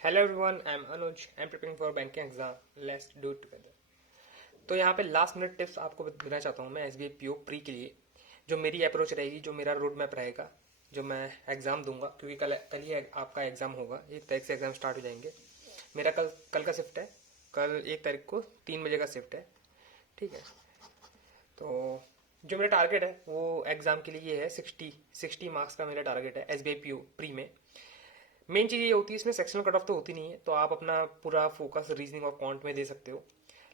Hello everyone, I am Anuj. I am preparing for banking exam. Let's do it together. तो यहाँ पे last minute tips आपको देना चाहता हूँ मैं एसबीआई पीओ प्री के लिए। जो मेरी अप्रोच रहेगी, जो मेरा रोड मैप रहेगा, जो मैं एग्जाम दूंगा, क्योंकि कल कल ही आपका एग्जाम होगा। 1 तारीख से एग्जाम स्टार्ट हो जाएंगे। मेरा कल कल का शिफ्ट है। कल 1 तारीख को 3 बजे का शिफ्ट है। ठीक है। तो जो मेरा टारगेट है वो एग्जाम के लिए ये है, 60 मार्क्स का मेरा टारगेट है एसबीआई पीओ प्री में। मेन चीज़ ये होती है, इसमें सेक्शनल कट ऑफ तो होती नहीं है, तो आप अपना पूरा फोकस रीजनिंग और क्वांट में दे सकते हो।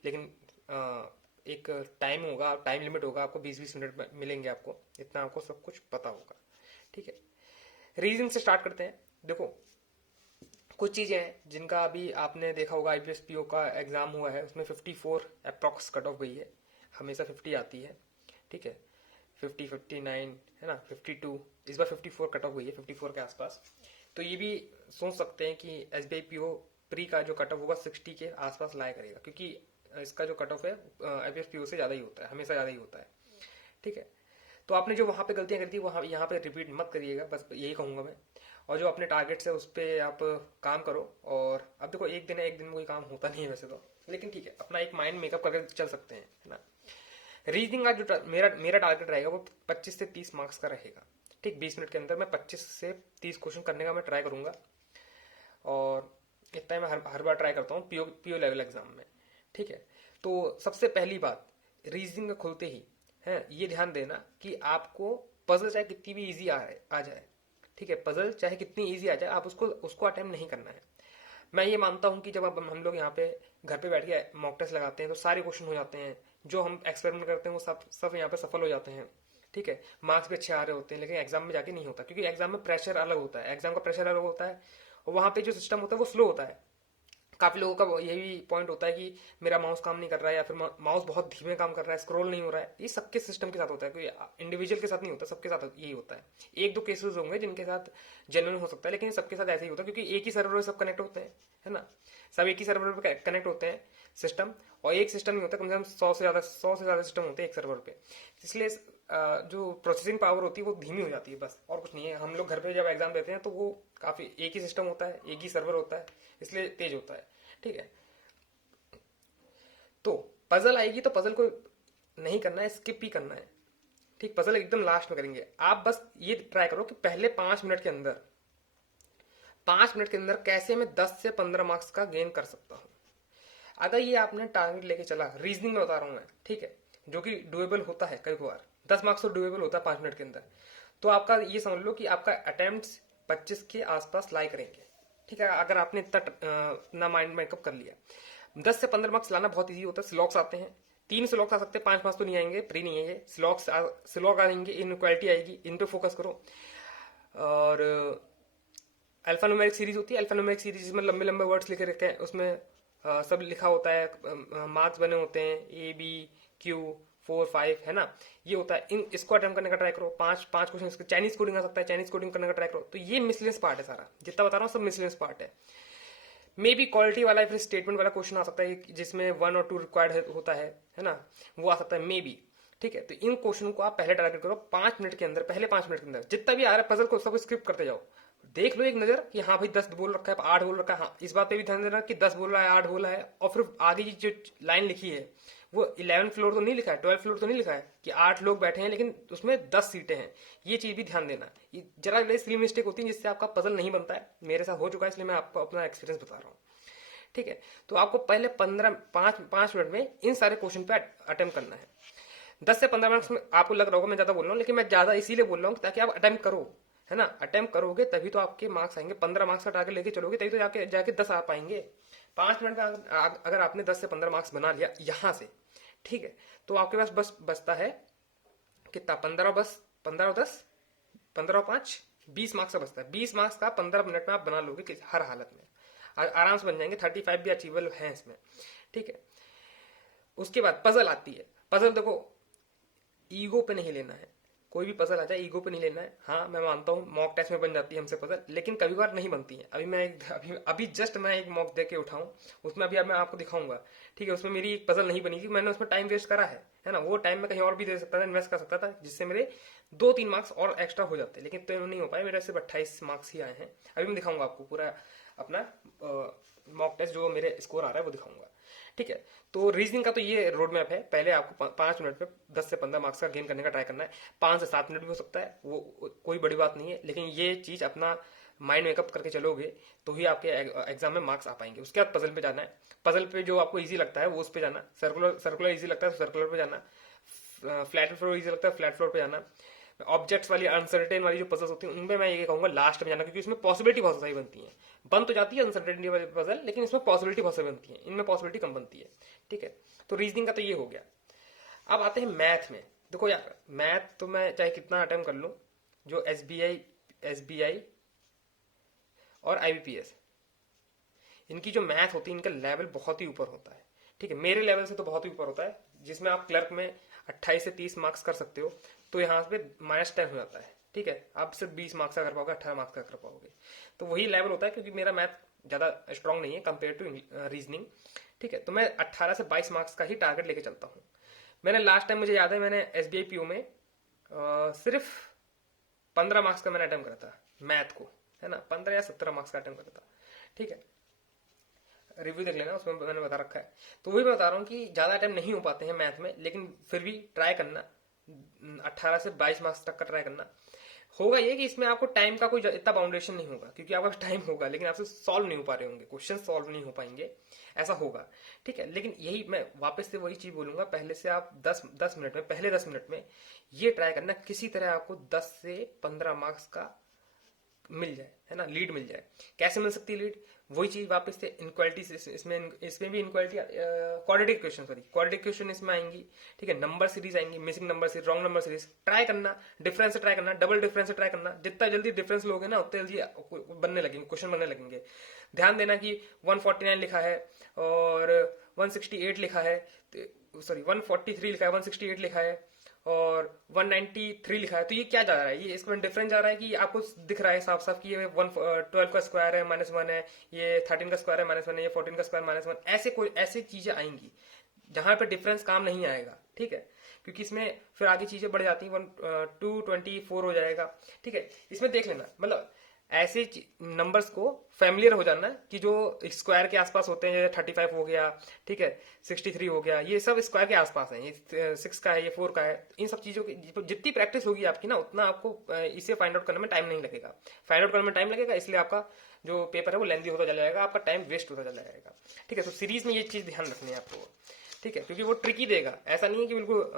लेकिन एक टाइम होगा, टाइम लिमिट होगा, आपको 20-20 मिनट मिलेंगे, आपको इतना आपको सब कुछ पता होगा। ठीक है। रीजनिंग से स्टार्ट करते हैं। देखो, कुछ चीज़ें हैं जिनका अभी आपने देखा होगा, आईपीएस पीओ का एग्जाम हुआ है, उसमें 54 अप्रॉक्स कट ऑफ गई है। हमेशा 50 आती है। ठीक है। 50, 59 है ना, 52। इस बार 54 कट ऑफ गई है, 54 के आसपास। तो ये भी सोच सकते हैं कि एसबीआई पीओ प्री का जो कट ऑफ होगा 60 के आसपास लाया करेगा, क्योंकि इसका जो कट ऑफ है आईपीएस पीओ से ज़्यादा ही होता है, हमेशा ज़्यादा ही होता है। ठीक है। तो आपने जो वहाँ पे गलतियाँ करी थी, वहाँ यहाँ पे रिपीट मत करिएगा, बस यही कहूँगा मैं। और जो अपने टारगेट्स है उस पर आप काम करो। और अब देखो, एक दिन है, एक दिन में कोई काम होता नहीं है वैसे तो, लेकिन ठीक है, अपना एक माइंड मेकअप करके चल सकते हैं, है ना। रीजनिंग का जो मेरा मेरा टारगेट रहेगा वो 25 से 30 मार्क्स का रहेगा। ठीक, 20 मिनट के अंदर मैं 25 से 30 क्वेश्चन करने का मैं ट्राई करूंगा। और इतना मैं हर बार ट्राई करता हूँ पीओ पीओ लेवल एग्जाम में। ठीक है। तो सबसे पहली बात, रीजनिंग में खुलते ही है ये ध्यान देना कि आपको पजल चाहे कितनी भी इजी आ जाए। ठीक है, पजल चाहे कितनी इजी आ जाए, आप उसको उसको अटेम्प्ट नहीं करना है। मैं ये मानता हूँ कि जब हम लोग यहाँ पे घर पे बैठ के मॉक टेस्ट लगाते हैं तो सारे क्वेश्चन हो जाते हैं। जो हम एक्सपेरिमेंट करते हैं वो सब सब यहाँ पे सफल हो जाते हैं। ठीक है, मार्क्स भी अच्छे आ रहे होते हैं, लेकिन एग्जाम में जाके नहीं होता, क्योंकि एग्जाम में प्रेशर अलग होता है, एग्जाम का प्रेशर अलग होता है। और वहाँ पे जो सिस्टम होता है वो स्लो होता है। काफी लोगों का यही पॉइंट होता है कि मेरा माउस काम नहीं कर रहा है, या फिर माउस बहुत धीमे काम कर रहा है, स्क्रॉल नहीं हो रहा है। ये सबके सिस्टम के साथ होता है, कोई इंडिविजुअल के साथ नहीं होता, सबके साथ यही होता है। एक दो केसेस होंगे जिनके साथ जेन्युइन हो सकता है, लेकिन सबके साथ ऐसे ही होता है, क्योंकि एक ही सर्वर पे सब कनेक्ट होते हैं, है ना। सब एक ही सर्वर पे कनेक्ट होते हैं सिस्टम। और एक सिस्टम नहीं होता, कम से कम 100 से ज़्यादा सिस्टम होते हैं एक सर्वर पे। इसलिए जो प्रोसेसिंग पावर होती है वो धीमी हो जाती है, बस और कुछ नहीं है। हम लोग घर पे जब एग्जाम देते हैं तो वो काफी एक ही सिस्टम होता है, एक ही सर्वर होता है, इसलिए तेज होता है। ठीक है। तो पजल आएगी तो पजल को नहीं करना है, स्किप ही करना है। ठीक, पजल एकदम लास्ट में करेंगे। आप बस ये ट्राई करो कि पहले 5 मिनट के अंदर कैसे मैं 10 से 15 मार्क्स का गेन कर सकता हूँ। अगर ये आपने टारगेट लेके चला, रीजनिंग में बता रहा हूँ मैं, ठीक है, जो कि डुएबल होता है कई बार, 10 मार्क्स तो डुएबल होता है 5 मिनट के अंदर। तो आपका ये समझ लो कि आपका अटेम्प्ट 25 के आसपास लाई करेंगे। ठीक है, अगर आपने इतना अपना माइंड मेकअप कर लिया। 10 से 15 मार्क्स लाना बहुत ईजी होता है। स्लॉक्स आते हैं, 3 स्लॉक्स आ सकते हैं, 5 मार्क्स तो नहीं आएंगे, प्री नहीं है ये। स्लॉक आएंगे, इनक्वालिटी आएगी, इन पे फोकस करो। और अल्फा न्यूमेरिक सीरीज होती है, अल्फा न्यूमेरिक सीरीज जिसमें लंबे लंबे वर्ड्स लिखे रहते हैं, उसमें सब लिखा होता है, मार्क्स बने होते हैं, A B Q 4 5, है ना। ये होता है, इन इसको अटेम्प्ट करने का ट्राई करो। पांच पांच क्वेश्चन, चाइनीज कोडिंग आ सकता है, चाइनीज कोडिंग करने का ट्राई करो। तो ये मिसलेनियस पार्ट है, सारा जितना बता रहा हूँ सब मिसलेनियस पार्ट है। मे बी क्वालिटी वाला फिर स्टेटमेंट वाला क्वेश्चन आ सकता है, जिसमें 1 और 2 रिक्वायर्ड होता है ना, वो आ सकता है मे बी। ठीक है, तो इन क्वेश्चन को आप पहले टारगेट करो 5 मिनट के अंदर, पहले 5 मिनट के अंदर जितना भी आ रहा है पजल को सब स्क्रिप्ट करते जाओ। देख लो एक नजर कि हाँ भाई 10 बोल रखा है, 8 बोल रखा है, हाँ इस बात पे भी ध्यान देना कि 10 बोल रहा है, 8 बोला है। और फिर आगे की जो लाइन लिखी है वो 11 फ्लोर तो नहीं लिखा है, 12 फ्लोर तो नहीं लिखा है कि 8 लोग बैठे हैं, लेकिन उसमें 10 सीटें हैं। ये चीज भी ध्यान देना। ये जरा सिली मिस्टेक होती है जिससे आपका पजल नहीं बनता है। मेरे साथ हो चुका है, इसलिए मैं आपको अपना एक्सपीरियंस बता रहा हूँ। ठीक है, तो आपको पहले 5 मिनट में इन सारे क्वेश्चन पे अटेम्प्ट करना है। 10 से 15 मिनट में आपको लग रहा होगा मैं ज्यादा बोल रहा हूँ, लेकिन मैं ज्यादा इसीलिए बोल रहा हूँ ताकि आप अटेम्प्ट करो, है ना। अटेम्प्ट करोगे तभी तो आपके मार्क्स आएंगे। 15 मार्क्स का टारगेट लेके चलोगे तभी तो जाके जाके 10 आ पाएंगे। 5 मिनट का अगर आपने 10 से 15 मार्क्स बना लिया यहां से, ठीक है, तो आपके पास बस बचता है कितना, 15, बस 15 और 10, 15 और 5, 20 मार्क्स का बचता है। 20 मार्क्स का 15 मिनट में आप बना लोगे हर हालत में, आराम से बन जाएंगे। 35 भी अचीवेबल है इसमें। ठीक है। उसके बाद पजल आती है। पजल देखो, ईगो पे नहीं लेना है। कोई भी पजल आ जाए ईगो पे नहीं लेना है। हाँ मैं मानता हूँ मॉक टेस्ट में बन जाती है हमसे पजल, लेकिन कभी बार नहीं बनती है। अभी जस्ट मैं एक मॉक दे के उठाऊं, उसमें अभी मैं आपको दिखाऊंगा। ठीक है, उसमें मेरी एक पजल नहीं बनी थी, मैंने उसमें टाइम वेस्ट करा है ना। वो टाइम में कहीं और भी दे सकता था, इन्वेस्ट कर सकता था, जिससे मेरे 2-3 मार्क्स और एक्स्ट्रा हो जाते, लेकिन तो नहीं हो पाए। मेरे सिर्फ 28 मार्क्स ही आए हैं। अभी मैं दिखाऊंगा आपको पूरा अपना मॉक टेस्ट जो मेरे स्कोर आ रहा है वो दिखाऊंगा। ठीक है, तो रीजनिंग का तो ये रोड मैप है। पहले आपको 5 मिनट में 10 से 15 मार्क्स का गेन करने का ट्राई करना है। 5 से 7 मिनट भी हो सकता है, वो कोई बड़ी बात नहीं है, लेकिन ये चीज अपना माइंड मेकअप करके चलोगे तो ही आपके एग्जाम में मार्क्स आ पाएंगे। उसके बाद पजल पे जाना है, पजल पे जो आपको इजी लगता है वो उस पे जाना, सर्कुलर इजी लगता है तो सर्कुलर पे जाना, फ्लैट फ्लोर इजी लगता है फ्लैट फ्लोर पे जाना। ऑब्जेक्ट्स वाली अनसर्टेन वाली जो पजल्स होती हैं उनमें मैं ये कहूंगा लास्ट में जाना, क्योंकि इसमें पॉसिबिलिटी बहुत सारी बनती है। बन तो जाती है अनसर्टेनिटी वाली पजल, लेकिन इसमें पॉसिबिलिटी बहुत सारी बनती है, इनमें पॉसिबिलिटी कम बनती है। ठीक है, तो रीजनिंग का तो ये हो गया। अब आते हैं मैथ में। देखो यार, मैथ तो मैं चाहे कितना अटेम्प्ट कर लूं, जो एसबीआई और आईबीपीएस, इनकी जो मैथ होती है इनका लेवल बहुत ही ऊपर होता है। ठीक है, मेरे लेवल से तो बहुत ही ऊपर होता है, जिसमें आप क्लर्क में 28 से 30 मार्क्स कर सकते हो, तो यहाँ पे -10 हो जाता है। ठीक है, आप सिर्फ 20 मार्क्स का कर पाओगे, 18 मार्क्स का कर पाओगे, तो वही लेवल होता है, क्योंकि मेरा मैथ ज़्यादा स्ट्रांग नहीं है कंपेयर टू रीजनिंग। ठीक है, तो मैं 18 से 22 मार्क्स का ही टारगेट लेके चलता हूँ। मैंने लास्ट टाइम, मुझे याद है, मैंने एसबीआई पीओ में सिर्फ 15 मार्क्स का मैंने अटेम्प्ट करा था मैथ को, है ना, 15 या 17 मार्क्स का अटेम्प्ट करा था। ठीक है, रिव्यू देख लेना, उसमें मैंने बता रखा है। तो वही बता रहा हूँ कि ज़्यादा अटेम्प्ट नहीं हो पाते हैं मैथ में, लेकिन फिर भी ट्राई करना, 18 से 22 मार्क्स तक का ट्राई करना। होगा ये कि इसमें आपको टाइम का कोई इतना बाउंडेशन नहीं होगा, क्योंकि आपका टाइम होगा लेकिन आपसे सॉल्व नहीं हो पा रहे होंगे, क्वेश्चन सॉल्व नहीं हो पाएंगे, ऐसा होगा। ठीक है, लेकिन यही मैं वापस से वही चीज बोलूंगा, पहले से आप 10 मिनट में, पहले 10 मिनट में ये ट्राई करना, किसी तरह आपको 10 से 15 मार्क्स का मिल जाए, है ना, लीड मिल जाए। कैसे मिल सकती है लीड? वही चीज वापस से इनक्वालिटी, इसमें भी inequality, quadratic question, sorry quadratic question इसमें आएंगी। ठीक है, नंबर सीरीज आएंगी, missing number series, wrong number series, try करना, डिफरेंस से ट्राई करना, डबल डिफरेंस से ट्राई करना। जितना जल्दी डिफरेंस लोगे ना उतने जल्दी बनने लगेंगे, क्वेश्चन बनने लगेंगे। ध्यान देना कि 149 लिखा है और 168 लिखा है, सॉरी 143 लिखा है, 168 लिखा है और 193 लिखा है, तो ये क्या जा रहा है? ये इसमें डिफरेंस जा रहा है कि आपको दिख रहा है साफ साफ कि ये 12 का स्क्वायर है -1 है, ये 13 का स्क्वायर है -1 है, ये 14 का स्क्वायर -1, ऐसे चीजें आएंगी जहां पे डिफरेंस काम नहीं आएगा। ठीक है, क्योंकि इसमें फिर आगे चीजें बढ़ जाती हैं, 224 हो जाएगा। ठीक है, इसमें देख लेना, मतलब ऐसे नंबर्स को फैमिलियर हो जाना कि जो स्क्वायर के आसपास होते हैं, जैसे 35 हो गया, ठीक है, 63 हो गया, ये सब स्क्वायर के आसपास है, ये 6 का है, ये 4 का है। इन सब चीजों की जितनी प्रैक्टिस होगी आपकी ना, उतना आपको इसे फाइंड आउट करने में टाइम नहीं लगेगा। फाइंड आउट करने में टाइम लगेगा, इसलिए आपका जो पेपर है वो लेंदी होता चला जाएगा, आपका टाइम वेस्ट होता चला जाएगा। ठीक है, तो सीरीज में ये चीज ध्यान रखनी है आपको। ठीक है, क्योंकि वो ट्रिकी देगा, ऐसा नहीं है कि बिल्कुल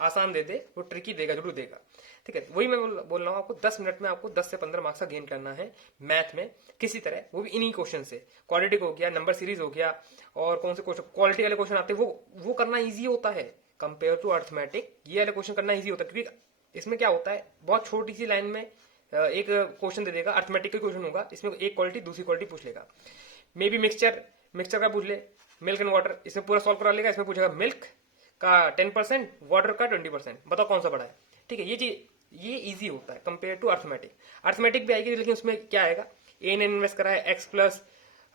आसान दे दे, वो ट्रिकी देगा, जरूर देगा। ठीक है, वही मैं बोल रहा हूँ, आपको 10 मिनट में आपको 10 से 15 मार्क्स का गेन करना है मैथ में, किसी तरह, वो भी इन्हीं क्वेश्चन से। क्वाड्रेटिक हो गया, नंबर सीरीज हो गया, और कौन से क्वेश्चन क्वालिटी वाले क्वेश्चन आते हैं, वो करना ईजी होता है कंपेयर टू अर्थमेटिक। ये वाले क्वेश्चन करना ईजी होता है, क्योंकि इसमें क्या होता है, बहुत छोटी सी लाइन में एक क्वेश्चन दे देगा, अर्थमेटिक का क्वेश्चन होगा, इसमें एक क्वालिटी दूसरी क्वालिटी पूछ लेगा। मे बी मिक्सचर का पूछ ले, मिल्क एंड वाटर, इसमें पूरा सॉल्व करा लेगा। इसमें पूछेगा मिल्क का 10%, वाटर का 20%, बताओ कौन सा बड़ा है। ठीक है, ये इजी होता है कंपेयर टू अर्थमेटिक। अर्थमेटिक भी आएगी, लेकिन उसमें क्या आएगा, ए ने इन्वेस्ट करा है x प्लस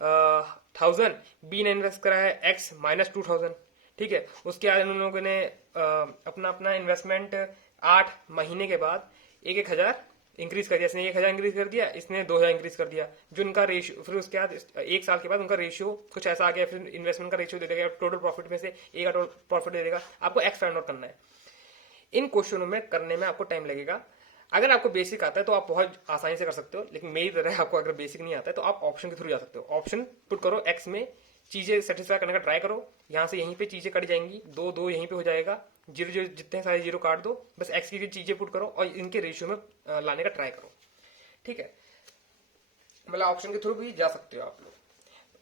1000, बी ने इन्वेस्ट करा है x -2000। ठीक है, उसके बाद उन लोगों ने अपना इन्वेस्टमेंट 8 महीने के बाद 1,000 इंक्रीज कर दिया। इसने 1,000 इंक्रीज कर दिया, इसने 2,000 इंक्रीज कर दिया। जो उनका रेशियो, फिर उसके बाद 1 साल के बाद उनका रेशियो कुछ ऐसा आ गया, फिर इन्वेस्टमेंट का रेशियो दे देगा, टोटल प्रॉफिट में से एक टोटल प्रॉफिट दे देगा। आपको एक्स फाइंड आउट करना है। इन क्वेश्चनों में करने में आपको टाइम लगेगा। अगर आपको बेसिक आता है तो आप बहुत आसानी से कर सकते हो, लेकिन मेरी तरह आपको अगर बेसिक नहीं आता है तो आप ऑप्शन के थ्रू जा सकते हो। ऑप्शन पुट करो, एक्स में चीजें सेटिस्फाई करने का ट्राई करो, यहाँ से यहीं पे चीजें कट जाएंगी, 2 यहीं पे हो जाएगा, जीरो जितने सारे जीरो काट दो, बस एक्स की चीजें पुट करो और इनके रेशियो में लाने का ट्राई करो। ठीक है, मतलब ऑप्शन के थ्रू भी जा सकते हो आप लोग।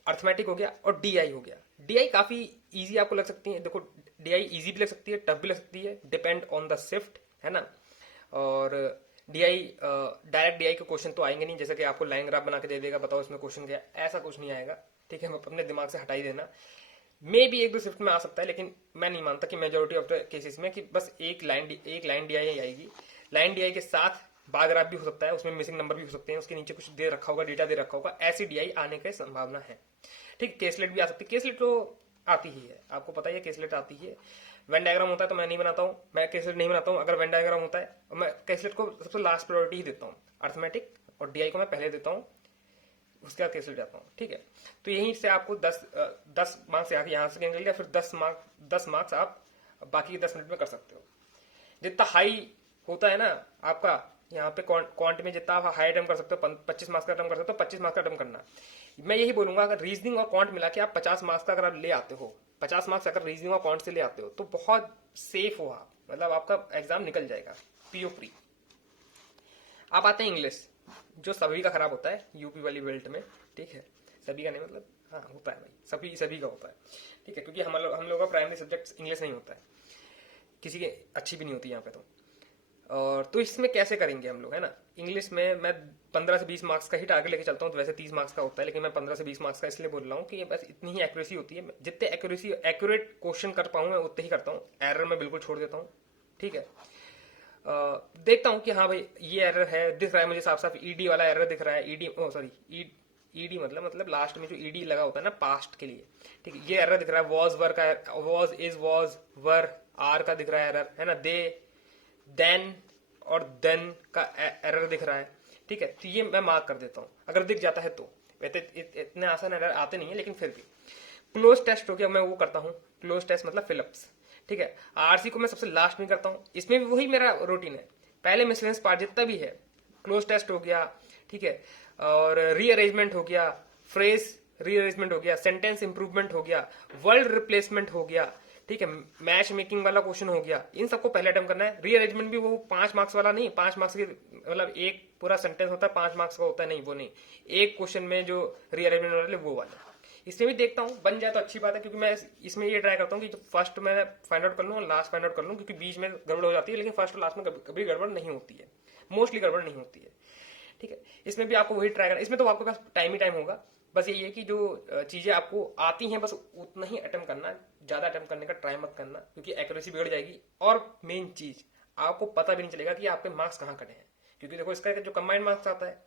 अर्थमेटिक हो गया और डीआई हो गया। डीआई काफी इजी आपको लग सकती है। देखो, डीआई इजी भी लग सकती है, टफ भी लग सकती है, डिपेंड ऑन द शिफ्ट, है ना। और डीआई, डायरेक्ट डीआई के क्वेश्चन तो आएंगे नहीं, जैसे कि आपको लाइन ग्राफ बना के दे देगा, बताओ इसमें क्वेश्चन क्या, ऐसा कुछ नहीं आएगा। ठीक है, अपने दिमाग से हटा ही देना। मे भी 1-2 शिफ्ट में आ सकता है, लेकिन मैं नहीं मानता कि मेजोरिटी ऑफ द केसेस में कि बस एक लाइन डीआई आएगी। लाइन डीआई के साथ बार ग्राफ भी हो सकता है, उसमें मिसिंग नंबर भी हो सकते हैं, उसके नीचे कुछ दे रखा होगा, डेटा दे रखा होगा, ऐसी डीआई आने की संभावना है। ठीक, केसलेट भी आ सकती है, केसलेट तो आती ही है, आपको पता ही है, केसलेट आती ही है। वेन डायग्राम होता है तो मैं नहीं बनाता हूँ, मैं केसलेट नहीं बनाता हूँ। अगर वेन डायग्राम होता है मैं केसलेट को सबसे लास्ट प्रायोरिटी ही देता हूँ, अर्थमेटिक और डीआई को मैं पहले देता हूँ, उसके बाद कैसे जाता हूँ, ठीक है। तो यहीं से आपको 10 मार्क्स यहाँ से निकल गया, फिर 10 मार्क्स आप बाकी के 10 मिनट में कर सकते हो। जितना हाई होता है ना आपका यहाँ पे क्वांट में, जितना आप हाई अटेम्प्ट कर सकते हो, 25 मार्क्स का अटेम्प्ट कर सकते हो, 25 मार्क्स का अटेम्प्ट करना। मैं यही बोलूंगा, अगर रीजनिंग और क्वांट मिला के आप 50 मार्क्स का अगर आप ले आते हो, 50 मार्क्स अगर रीजनिंग और क्वांट से ले आते हो तो बहुत सेफ हो आप, मतलब आपका एग्जाम निकल जाएगा पीओ प्री। आप आते हैं इंग्लिश, जो सभी का खराब होता है यूपी वाली बेल्ट में, ठीक है। सभी का नहीं, मतलब हाँ होता है भाई, सभी का होता है, ठीक है, क्योंकि हम लोगों का प्राइमरी सब्जेक्ट इंग्लिश नहीं होता है, किसी की अच्छी भी नहीं होती यहाँ पे तो। और तो इसमें कैसे करेंगे हम लोग, है ना। इंग्लिश में मैं 15 से 20 मार्क्स का ही टारगेट लेके चलता हूँ, तो वैसे 30 मार्क्स का होता है, लेकिन मैं 15 से 20 मार्क्स का इसलिए बोल रहा हूँ कि बस इतनी ही एक्यूरेसी होती है। जितने एक्यूरेट क्वेश्चन कर पाऊँ मैं उतने ही करता हूँ, एरर मैं बिल्कुल छोड़ देता हूँ, ठीक है। देखता हूँ कि हाँ भाई ये एरर है, दिख रहा है मुझे साफ साफ, ईडी वाला एरर दिख रहा है, ईडी मतलब लास्ट में जो ईडी लगा होता है ना पास्ट के लिए, ठीक है, ये एरर दिख रहा है। वॉज वर का, was is was were are का दिख रहा है एरर, है ना। दे देन और देन का एरर दिख रहा है, ठीक है। तो ये मैं मार्क कर देता हूँ अगर दिख जाता है तो। वैसे इतने आसान एरर आते नहीं है, लेकिन फिर भी क्लोज टेस्ट हो गया, मैं वो करता हूँ। क्लोज टेस्ट मतलब फिलअप्स, ठीक है। आरसी को मैं सबसे लास्ट में करता हूँ, इसमें भी वही मेरा रूटीन है। पहले मिसलेनियस पार्ट जितना भी है, क्लोज टेस्ट हो गया, ठीक है, और रीअरेंजमेंट हो गया, फ्रेज रीअरेंजमेंट हो गया, सेंटेंस इंप्रूवमेंट हो गया, वर्ड रिप्लेसमेंट हो गया, ठीक है, मैच मेकिंग वाला क्वेश्चन हो गया। इन सबको पहले अटेम्प्ट करना है। रीअरेंजमेंट भी वो 5 मार्क्स वाला नहीं, 5 मार्क्स की मतलब एक पूरा सेंटेंस होता है 5 मार्क्स का होता है, नहीं वो नहीं, एक क्वेश्चन में जो रीअरेंजमेंट वाले वो वाला। इसमें भी देखता हूँ, बन जाए तो अच्छी बात है, क्योंकि मैं इसमें ये ट्राई करता हूँ कि फर्स्ट मैं फाइंड आउट कर लूँ और लास्ट फाइंड आउट कर लूँ, क्योंकि बीच में गड़बड़ हो जाती है, लेकिन फर्स्ट और लास्ट में कभी गड़बड़ नहीं होती है, मोस्टली गड़बड़ नहीं होती है, ठीक है। इसमें भी आपको वही ट्राई करना, इसमें तो आपके पास टाइम ही टाइम होगा। बस यही है कि जो चीजें आपको आती हैं बस उतना ही अटेम्प्ट करना, ज्यादा अटेम्प्ट करने का ट्राई मत करना, क्योंकि एक्यूरेसी बिगड़ जाएगी। और मेन चीज, आपको पता भी नहीं चलेगा कि आपके मार्क्स कहाँ कटे हैं, क्योंकि देखो इसका जो कंबाइंड मार्क्स आता है,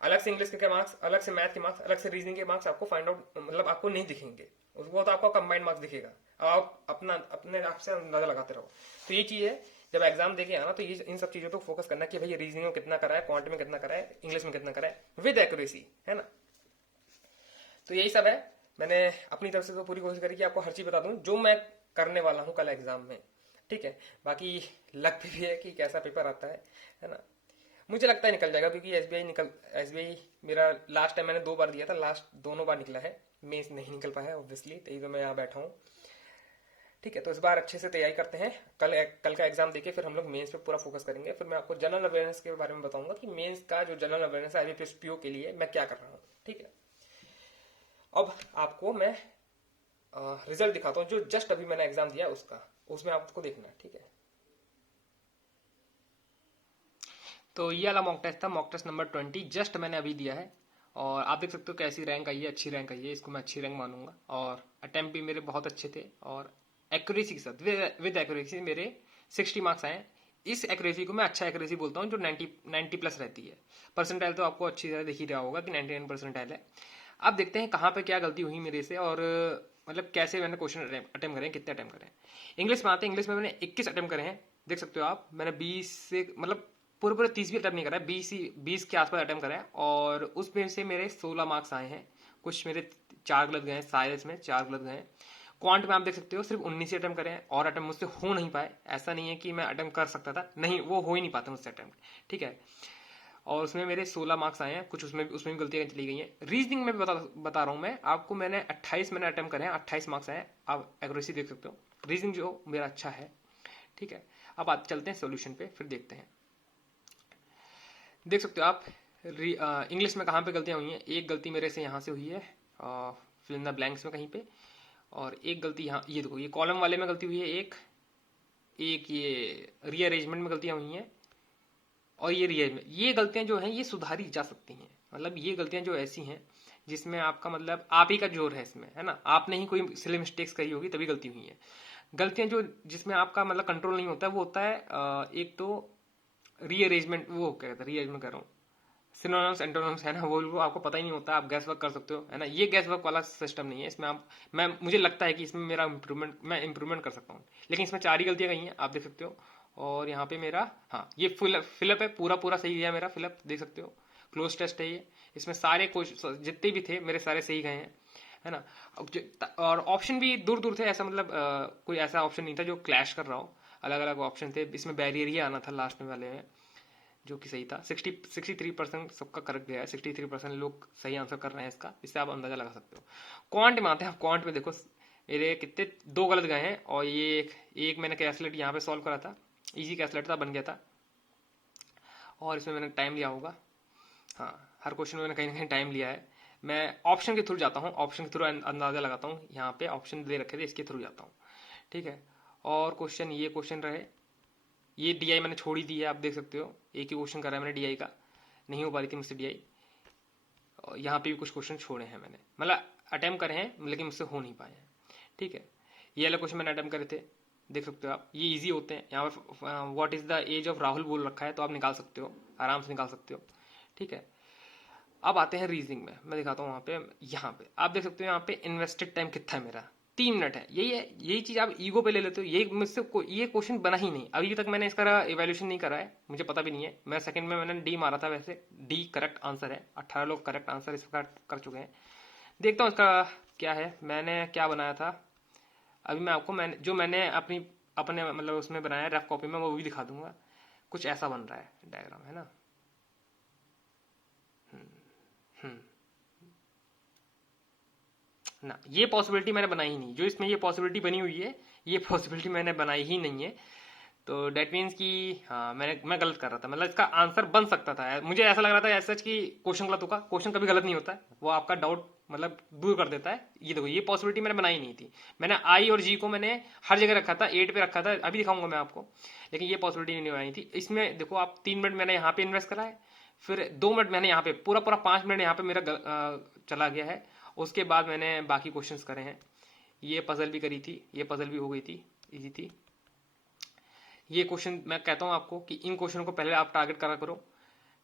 अलग से इंग्लिश के मार्क्स, अलग से मैथ के मार्क्स, अलग से रीजनिंग के मार्क्स आपको फाइंड आउट मतलब आपको नहीं दिखेंगे, वो तो आपको कंबाइंड मार्क्स दिखेगा। आप अपने आप से अंदाजा लगाते रहो। तो ये चीज है, जब एग्जाम देके आना तो ये इन सब चीजों पर फोकस करना कि भाई रीजनिंग में कितना करा है, क्वांट में कितना करा है, इंग्लिश में कितना करा है, विद एक्यूरेसी, है ना। तो यही सब है। मैंने अपनी तरफ से तो पूरी कोशिश करी कि आपको हर चीज बता दूं जो मैं करने वाला हूं कल एग्जाम में, ठीक है। बाकी लक भी है कि कैसा पेपर आता है ना। मुझे लगता है निकल जाएगा, क्योंकि एसबीआई मेरा लास्ट टाइम मैंने 2 बार दिया था, लास्ट दोनों बार निकला है, मेंस नहीं निकल पाया ऑब्वियसली, तभी तो मैं यहाँ बैठा हूँ, ठीक है। तो इस बार अच्छे से तैयारी करते हैं, कल का एग्जाम देके फिर हम लोग मेंस पे पूरा फोकस करेंगे। फिर मैं आपको जनरल अवेयरनेस के बारे में बताऊंगा कि मेंस का जो जनरल अवेयरनेस है आईबीपीएस पीओ के लिए मैं क्या कर रहा हूँ, ठीक है। अब आपको मैं रिजल्ट दिखाता हूँ, जो जस्ट अभी मैंने एग्जाम दिया उसका, उसमें आपको देखना है, ठीक है। तो ये वाला मॉक टेस्ट था, मॉक टेस्ट नंबर 20, जस्ट मैंने अभी दिया है, और आप देख सकते हो कैसी रैंक आई है, अच्छी रैंक आई है, इसको मैं अच्छी रैंक मानूंगा। और अटेम्प्ट भी मेरे बहुत अच्छे थे, और एक्यूरेसी के साथ विद एक्यूरेसी मेरे 60 मार्क्स आए। इस एक्यूरेसी को मैं अच्छा एक्यूरेसी बोलता हूँ, जो 90 प्लस रहती है। परसेंटाइल तो आपको अच्छी तरह दिख ही रहा होगा कि 99 परसेंटाइल है। अब देखते हैं कहाँ पे क्या गलती हुई मेरे से, और मतलब कैसे मैंने क्वेश्चन अटेम्प्ट करें, कितने अटेम्प्ट करें। इंग्लिश में आते हैं, इंग्लिश में मैंने 21 अटेम्प्ट करे हैं, देख सकते हो आप। मैंने 20 से मतलब पूरे 30 भी अटेम्प्ट नहीं करा है, 20 के आसपास अटेम्प्ट करा है, और उसमें से मेरे 16 मार्क्स आए हैं। कुछ मेरे 4 गलत गए हैं, साइंस में 4 गलत गए हैं। क्वांट में आप देख सकते हो सिर्फ 19 ही अटेम्प्ट करे हैं, और अटेम्प्ट मुझसे हो नहीं पाए। ऐसा नहीं है कि मैं अटेम्प्ट कर सकता था, नहीं, वो हो ही नहीं पाता मुझसे अटेम्प्ट, ठीक है। और उसमें मेरे 16 मार्क्स आए हैं, कुछ उसमें भी गलतियां चली गई हैं। रीजनिंग में भी बता रहा हूँ मैं आपको, मैंने 28 मैंने अटेम्प्ट करे हैं, 28 मार्क्स आए हैं। आप एक्यूरेसी देख सकते हो, रीजनिंग जो मेरा अच्छा है, ठीक है। अब आप चलते हैं सोल्यूशन पे, फिर देखते हैं। देख सकते हो आप इंग्लिश में कहाँ पे गलतियां हुई हैं। एक गलती मेरे से यहाँ से हुई है, फिल इन द ब्लैंक्स में कहीं पे, और एक गलती यहाँ, ये देखो ये कॉलम वाले में गलती हुई है, एक ये रीअरेंजमेंट में गलतियां हुई हैं, और ये रीअरेंजमेंट। ये गलतियां जो हैं ये सुधारी जा सकती हैं, मतलब ये गलतियां जो ऐसी हैं जिसमें आपका मतलब आप ही का जोर है इसमें, है ना। आपने ही कोई सिली मिस्टेक्स करी होगी तभी गलती हुई है। गलतियां जो जिसमें आपका मतलब कंट्रोल नहीं होता, वो होता है एक तो रीअरेंजमेंट, वो क्या कहते हैं, रीअरेंजमेंट कर रहा हूँ, सिनोनिम्स एंटोनिम्स, है ना, वो आपको पता ही नहीं होता, आप गैस वर्क कर सकते हो, है ना। ये गैस वर्क वाला सिस्टम नहीं है इसमें। आप मुझे लगता है कि इसमें मेरा मैं इंप्रूवमेंट कर सकता हूँ, लेकिन इसमें 4 ही गलतियां गई हैं, आप देख सकते हो। और यहाँ पे मेरा, हाँ, ये फिलअप है, पूरा सही है मेरा फिलअप, देख सकते हो। क्लोज टेस्ट है ये, इसमें सारे क्वेश्चन जितने भी थे मेरे सारे सही गए हैं, है ना। और ऑप्शन भी दूर दूर थे, ऐसा मतलब कोई ऐसा ऑप्शन नहीं था जो क्लैश कर रहा हो, अलग अलग ऑप्शन थे। इसमें बैरियर ही आना था लास्ट में वाले में, जो कि सही था। 63% सबका करेक्ट गया है, 63% लोग सही आंसर कर रहे हैं इसका, इससे आप अंदाजा लगा सकते हो। क्वांट में आते हैं, क्वांट में देखो मेरे कितने 2 गलत गए हैं, और ये एक मैंने कैलकुलेट यहाँ पे सॉल्व करा था, इजी कैलकुलेट था, बन गया था, और इसमें मैंने टाइम लिया होगा। हाँ, हर क्वेश्चन में मैंने कहीं ना कहीं टाइम लिया है। मैं ऑप्शन के थ्रू जाता हूँ, ऑप्शन के थ्रू अंदाजा लगाता हूँ, यहाँ पे ऑप्शन दे रखे थे, इसके थ्रू जाता हूँ, ठीक है। और क्वेश्चन ये क्वेश्चन रहे, ये डीआई मैंने छोड़ ही दी है, आप देख सकते हो, एक ही क्वेश्चन करा है मैंने डीआई का, नहीं हो पा रही थी मुझसे डीआई। यहाँ पे भी कुछ क्वेश्चन छोड़े हैं मैंने, मतलब अटेम्प्ट करे हैं लेकिन मुझसे हो नहीं पाए हैं, ठीक है। ये वाले क्वेश्चन मैंने अटेम्प्ट करे थे, देख सकते हो आप, ये इजी होते हैं। यहाँ पर what is the age of Rahul बोल रखा है, तो आप निकाल सकते हो, आराम से निकाल सकते हो, ठीक है। अब आते हैं रीजनिंग में, मैं दिखाता हूँ। यहाँ पे आप देख सकते हो, यहाँ पे इन्वेस्टेड टाइम कितना है मेरा, 3 मिनट है। यही चीज आप ईगो पे ले लेते हो, यही मुझसे ये क्वेश्चन बना ही नहीं, अभी तक मैंने इसका इवेल्यूशन नहीं करा है, मुझे पता भी नहीं है। मैं सेकंड में मैंने डी मारा था, वैसे डी करेक्ट आंसर है, 18 लोग करेक्ट आंसर इसका कर चुके हैं। देखता हूँ इसका क्या है, मैंने क्या बनाया था। अभी मैं आपको मैंने अपने मतलब उसमें बनाया रफ कॉपी में, वो भी दिखा दूंगा। कुछ ऐसा बन रहा है डायग्राम, है ना। ना, ये पॉसिबिलिटी मैंने बनाई ही नहीं, जो इसमें ये पॉसिबिलिटी बनी हुई है, ये पॉसिबिलिटी मैंने बनाई ही नहीं है। तो डेट मीन्स कि हाँ, मैं गलत कर रहा था, मतलब इसका आंसर बन सकता था, मुझे ऐसा लग रहा था ऐसा कि क्वेश्चन गलत होगा। क्वेश्चन कभी गलत नहीं होता है, वो आपका डाउट मतलब दूर कर देता है। ये देखो, ये पॉसिबिलिटी मैंने बनाई नहीं थी, मैंने आई और जी को मैंने हर जगह रखा था, 8 पे रखा था, अभी दिखाऊंगा मैं आपको, लेकिन ये पॉसिबिलिटी नहीं बनाई थी। इसमें देखो आप, 3 मिनट मैंने यहाँ पे इन्वेस्ट करा है, फिर 2 मिनट मैंने यहाँ पे, पूरा 5 मिनट यहाँ पे मेरा चला गया है। उसके बाद मैंने बाकी क्वेश्चंस करे हैं, ये पजल भी करी थी, ये पजल भी हो गई थी, इजी थी। ये क्वेश्चन मैं कहता हूँ आपको कि इन क्वेश्चन को पहले आप टारगेट करा करो,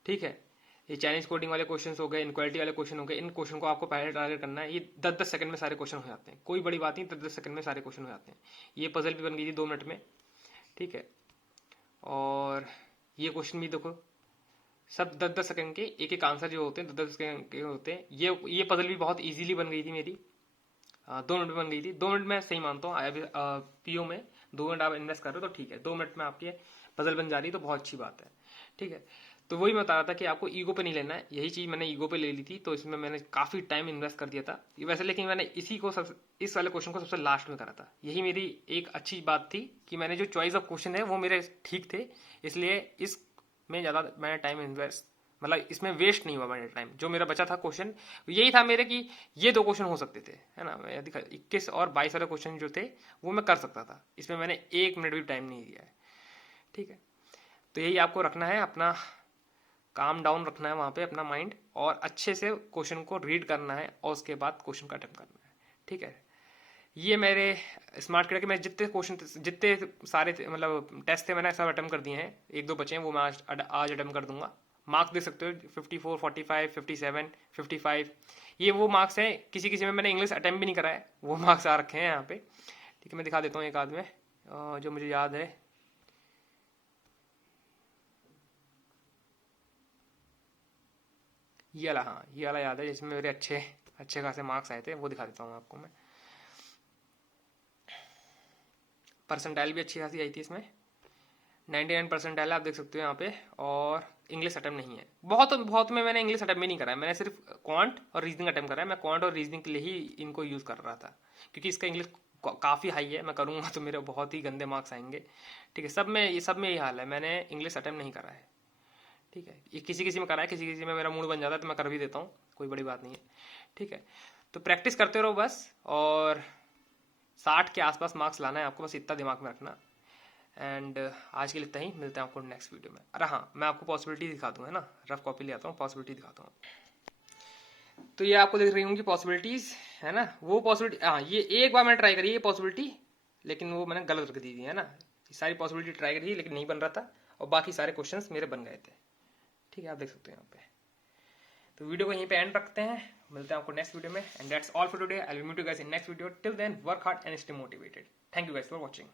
ठीक है। ये चाइनीज कोडिंग वाले क्वेश्चन हो गए, इनक्वालिटी वाले क्वेश्चन हो गए, इन क्वेश्चन को आपको पहले टारगेट करना है। ये 10-10 सेकंड में सारे क्वेश्चन हो जाते हैं, कोई बड़ी बात नहीं, 10-10 सेकंड में सारे क्वेश्चन हो जाते हैं। ये पजल भी बन गई थी 2 मिनट में, ठीक है। और ये क्वेश्चन भी देखो, सब 10-10 सेकंड के एक एक आंसर जो होते हैं 10-10 सेकंड के होते हैं। ये पजल भी बहुत इजीली बन गई थी मेरी, 2 मिनट में बन गई थी। 2 मिनट में सही मानता हूँ, पीओ में 2 मिनट आप इन्वेस्ट कर रहे हो तो ठीक है, 2 मिनट में आपकी पजल बन जा रही है तो बहुत अच्छी बात है, ठीक है। तो वही मैं बता रहा था कि आपको ईगो पे नहीं लेना है, यही चीज मैंने ईगो पे ले ली थी, तो इसमें मैंने काफी टाइम इन्वेस्ट कर दिया था वैसे, लेकिन मैंने इस वाले क्वेश्चन को सबसे लास्ट में करा था। यही मेरी एक अच्छी बात थी कि मैंने जो चॉइस ऑफ क्वेश्चन है वो मेरे ठीक थे, इसलिए इसमें ज्यादा मैंने टाइम इन्वेस्ट, मतलब इसमें वेस्ट नहीं हुआ मेरा टाइम। जो मेरा बचा था क्वेश्चन, यही था मेरे कि ये 2 क्वेश्चन हो सकते थे, है ना। 21 और 22 वाले क्वेश्चन जो थे वो मैं कर सकता था, इसमें मैंने 1 मिनट भी टाइम नहीं दिया है, ठीक है। तो यही आपको रखना है, अपना काम डाउन रखना है वहां पे अपना माइंड, और अच्छे से क्वेश्चन को रीड करना है, और उसके बाद क्वेश्चन का अटेम्प्ट करना है, ठीक है। ये मेरे स्मार्ट क्रिएट के मैं जितने क्वेश्चन जितने सारे मतलब टेस्ट थे मैंने सब अटेम्प्ट कर दिए हैं, 1-2 बचे हैं वो मैं आज अटेम्प्ट कर दूंगा। मार्क्स देख सकते हो, 54, 45, 57, 55, ये वो मार्क्स हैं। किसी किसी में मैंने इंग्लिश अटेम्प्ट भी नहीं करा है, वो मार्क्स आ रखे हैं यहाँ पे, ठीक है। मैं दिखा देता हूँ एक आध में जो मुझे याद है। ये वाला, हाँ ये वाला याद है, जिसमें मेरे अच्छे अच्छे खासे मार्क्स आए थे, वो दिखा देता हूँ आपको मैं। परसेंटाइल भी अच्छी खासी आई थी इसमें, 99 परसेंटाइल आप देख सकते हो यहाँ पे। और इंग्लिश अटेम्प्ट नहीं है, बहुत में मैंने इंग्लिश अटेम्प्ट भी नहीं करा है, मैंने सिर्फ क्वांट और रीजनिंग अटेम्प्ट करा है। मैं क्वांट और रीजनिंग के लिए ही इनको यूज कर रहा था, क्योंकि इसका इंग्लिश काफी हाई है, मैं करूंगा तो मेरे बहुत ही गंदे मार्क्स आएंगे, ठीक है। सब में यही हाल है, मैंने इंग्लिश अटेम्प्ट नहीं करा है, ठीक है। ये किसी किसी में करा है, किसी किसी में मेरा मूड बन जाता है तो मैं कर भी देता हूँ, कोई बड़ी बात नहीं है, ठीक है। तो प्रैक्टिस करते रहो बस, और 60 के आसपास मार्क्स लाना है आपको, बस इतना दिमाग में रखना। एंड आज के लिए इतना ही, मिलते हैं आपको नेक्स्ट वीडियो में। अरे हाँ, मैं आपको पॉसिबिलिटी दिखा दूँ, है ना, रफ कॉपी ले आता हूँ, पॉसिबिलिटी दिखाता हूँ। तो ये आपको दिख रही होंगी पॉसिबिलिटीज, है ना। वो पॉसिबिलिटी, हाँ ये एक बार मैंने ट्राई करी ये पॉसिबिलिटी, लेकिन वो मैंने गलत रख दी थी, है ना। सारी पॉसिबिलिटी ट्राई करी लेकिन नहीं बन रहा था, और बाकी सारे क्वेश्चंस मेरे बन गए थे, ठीक है। आप देख सकते हो यहाँ पे। तो वीडियो को यहीं पे एंड रखते हैं, मिलते हैं आपको नेक्स्ट वीडियो में। And that's all for today, I will meet you guys in next video. Till then work hard and stay motivated. Thank you guys for watching.